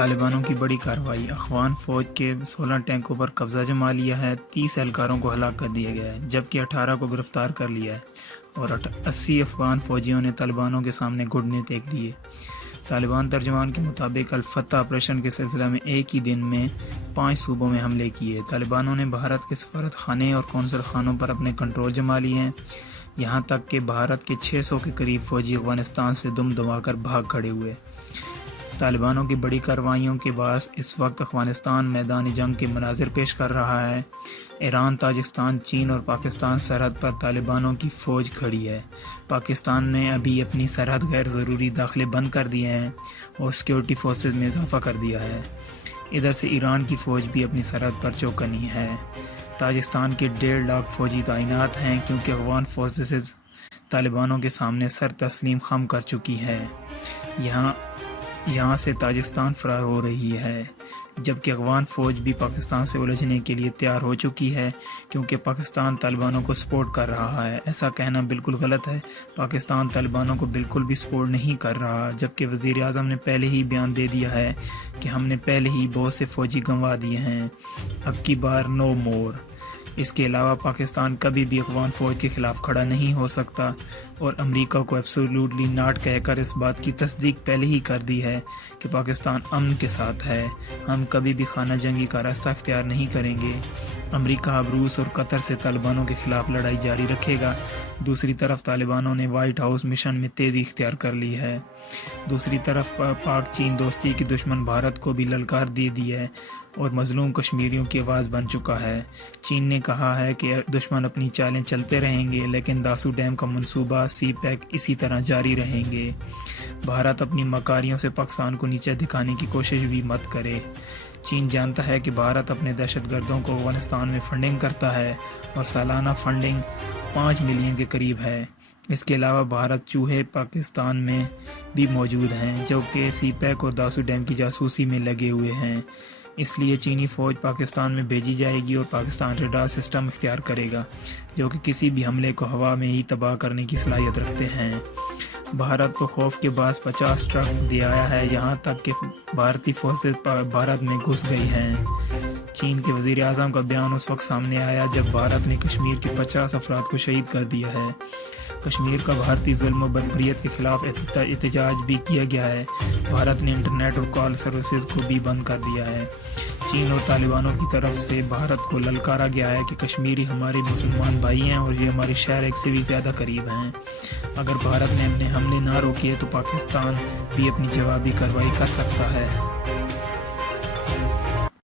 طالبانوں کی بڑی کارروائی، افغان فوج کے 16 ٹینکوں پر قبضہ جما لیا ہے، 30 اہلکاروں کو ہلاک کر دیا گیا ہے جبکہ 18 کو گرفتار کر لیا ہے اور 80 افغان فوجیوں نے طالبانوں کے سامنے گھٹنے ٹیک دیے۔ طالبان ترجمان کے مطابق الفتح آپریشن کے سلسلہ میں ایک ہی دن میں 5 صوبوں میں حملے کیے۔ طالبانوں نے بھارت کے سفارت خانے اور قونصل خانوں پر اپنے کنٹرول جما لیے ہیں، یہاں تک کہ بھارت کے 600 کے قریب فوجی افغانستان سے دم دبا کر بھاگ کھڑے ہوئے۔ طالبانوں کی بڑی کارروائیوں کے باعث اس وقت افغانستان میدان جنگ کے مناظر پیش کر رہا ہے۔ ایران، تاجکستان، چین اور پاکستان سرحد پر طالبانوں کی فوج کھڑی ہے۔ پاکستان نے ابھی اپنی سرحد غیر ضروری داخلے بند کر دیے ہیں اور سیکیورٹی فورسز میں اضافہ کر دیا ہے۔ ادھر سے ایران کی فوج بھی اپنی سرحد پر چوکنی ہے۔ تاجکستان کے 1.5 لاکھ فوجی تعینات ہیں کیونکہ افغان فورسز طالبانوں کے سامنے سر تسلیم خم کر چکی ہے۔ یہاں سے تاجکستان فرار ہو رہی ہے، جبکہ افغان فوج بھی پاکستان سے الجھنے کے لیے تیار ہو چکی ہے کیونکہ پاکستان طالبانوں کو سپورٹ کر رہا ہے۔ ایسا کہنا بالکل غلط ہے، پاکستان طالبانوں کو بالکل بھی سپورٹ نہیں کر رہا، جبکہ وزیر اعظم نے پہلے ہی بیان دے دیا ہے کہ ہم نے پہلے ہی بہت سے فوجی گنوا دیے ہیں، اب کی بار نو مور۔ اس کے علاوہ پاکستان کبھی بھی افغان فوج کے خلاف کھڑا نہیں ہو سکتا اور امریکہ کو ایبسولوٹلی ناٹ کہہ کر اس بات کی تصدیق پہلے ہی کر دی ہے کہ پاکستان امن کے ساتھ ہے۔ ہم کبھی بھی خانہ جنگی کا راستہ اختیار نہیں کریں گے۔ امریکہ اب روس اور قطر سے طالبانوں کے خلاف لڑائی جاری رکھے گا۔ دوسری طرف طالبانوں نے وائٹ ہاؤس مشن میں تیزی اختیار کر لی ہے۔ دوسری طرف پاک چین دوستی کی دشمن بھارت کو بھی للکار دے دی ہے اور مظلوم کشمیریوں کی آواز بن چکا ہے۔ چین نے کہا ہے کہ دشمن اپنی چالیں چلتے رہیں گے لیکن داسو ڈیم کا منصوبہ سی پیک اسی طرح جاری رہیں گے۔ بھارت اپنی مکاریوں سے پاکستان کو نیچے دکھانے کی کوشش بھی مت کرے۔ چین جانتا ہے کہ بھارت اپنے دہشت گردوں کو افغانستان میں فنڈنگ کرتا ہے اور سالانہ فنڈنگ 5 ملین کے قریب ہے۔ اس کے علاوہ بھارت چوہے پاکستان میں بھی موجود ہیں جو کہ سی پیک اور داسو ڈیم کی جاسوسی میں لگے ہوئے ہیں۔ اس لیے چینی فوج پاکستان میں بھیجی جائے گی اور پاکستان ریڈار سسٹم اختیار کرے گا جو کہ کسی بھی حملے کو ہوا میں ہی تباہ کرنے کی صلاحیت رکھتے ہیں۔ بھارت کو خوف کے باعث 50 ٹرک دیا ہے، یہاں تک کہ بھارتی فورسز بھارت میں گھس گئی ہیں۔ چین کے وزیر اعظم کا بیان اس وقت سامنے آیا جب بھارت نے کشمیر کے 50 افراد کو شہید کر دیا ہے۔ کشمیر کا بھارتی ظلم و بربریت کے خلاف احتجاج بھی کیا گیا ہے۔ بھارت نے انٹرنیٹ اور کال سروسز کو بھی بند کر دیا ہے۔ چین اور طالبانوں کی طرف سے بھارت کو للکارا گیا ہے کہ کشمیری ہمارے مسلمان بھائی ہیں اور یہ ہمارے شہر ایک سے بھی زیادہ قریب ہیں۔ اگر بھارت نے اپنے حملے نہ روکے تو پاکستان بھی اپنی جوابی کارروائی کر سکتا ہے۔